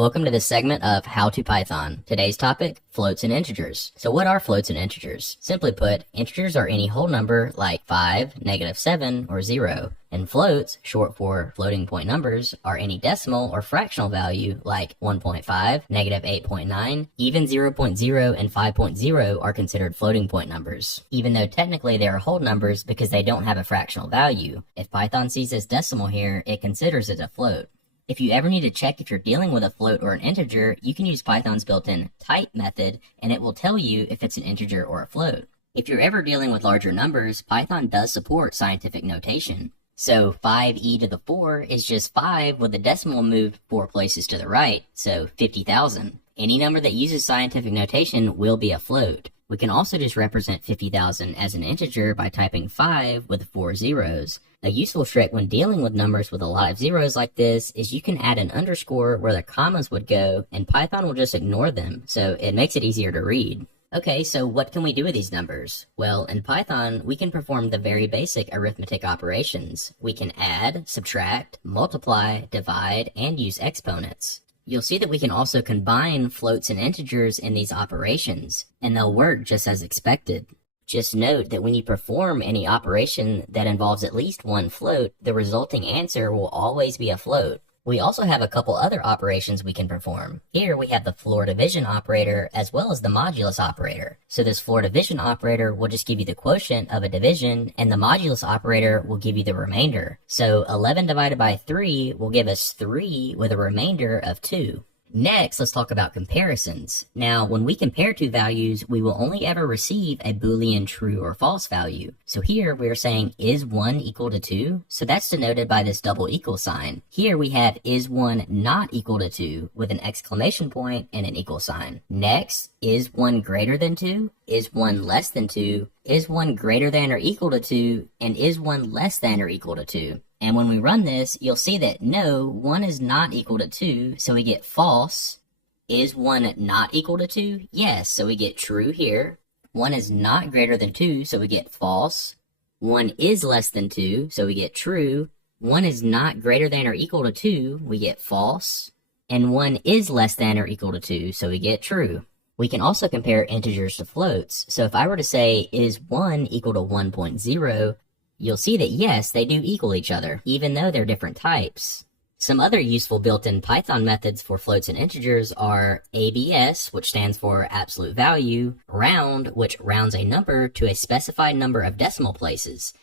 Welcome to this segment of How to Python. Today's topic, floats and integers. So what are floats and integers? Simply put, integers are any whole number like 5, -7, or 0. And floats, short for floating point numbers, are any decimal or fractional value like 1.5, -8.9, even 0.0 and 5.0 are considered floating point numbers, even though technically they are whole numbers because they don't have a fractional value. If Python sees this decimal here, it considers it a float. If you ever need to check if you're dealing with a float or an integer, you can use Python's built-in type method, and it will tell you if it's an integer or a float. If you're ever dealing with larger numbers, Python does support scientific notation. So 5e to the 4 is just 5 with the decimal moved 4 places to the right, so 50,000. Any number that uses scientific notation will be a float. We can also just represent 50,000 as an integer by typing 5 with 4 zeros. A useful trick when dealing with numbers with a lot of zeros like this is you can add an underscore where the commas would go, and Python will just ignore them, so it makes it easier to read. Okay, so what can we do with these numbers? Well, in Python, we can perform the very basic arithmetic operations. We can add, subtract, multiply, divide, and use exponents. You'll see that we can also combine floats and integers in these operations, and they'll work just as expected. Just note that when you perform any operation that involves at least one float, the resulting answer will always be a float. We also have a couple other operations we can perform. Here we have the floor division operator as well as the modulus operator. So this floor division operator will just give you the quotient of a division, and the modulus operator will give you the remainder. So 11 divided by 3 will give us 3 with a remainder of 2. Next, let's talk about comparisons. Now, when we compare two values, we will only ever receive a Boolean true or false value. So here we are saying is 1 equal to 2? So that's denoted by this double equal sign. Here we have is 1 not equal to 2 with an exclamation point and an equal sign. Next, is 1 greater than 2? Is 1 less than 2? Is 1 greater than or equal to 2? And is 1 less than or equal to 2? And when we run this, you'll see that no, 1 is not equal to 2, so we get false. Is 1 not equal to 2? Yes, so we get true here. 1 is not greater than 2, so we get false. 1 is less than 2, so we get true. 1 is not greater than or equal to 2, we get false. And 1 is less than or equal to 2, so we get true. We can also compare integers to floats. So if I were to say, is 1 equal to 1.0, you'll see that yes, they do equal each other, even though they're different types. Some other useful built-in Python methods for floats and integers are ABS, which stands for absolute value, round, which rounds a number to a specified number of decimal places.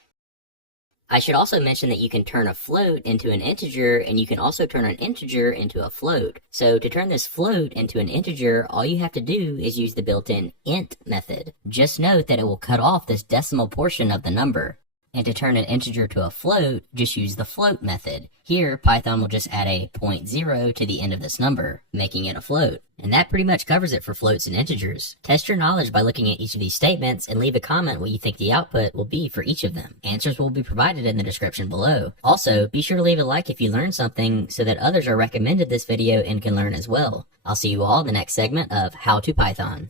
I should also mention that you can turn a float into an integer, and you can also turn an integer into a float. So to turn this float into an integer, all you have to do is use the built-in int method. Just note that it will cut off this decimal portion of the number. And to turn an integer to a float, just use the float method. Here, Python will just add a 0.0 to the end of this number, making it a float. And that pretty much covers it for floats and integers. Test your knowledge by looking at each of these statements and leave a comment what you think the output will be for each of them. Answers will be provided in the description below. Also, be sure to leave a like if you learned something so that others are recommended this video and can learn as well. I'll see you all in the next segment of How to Python.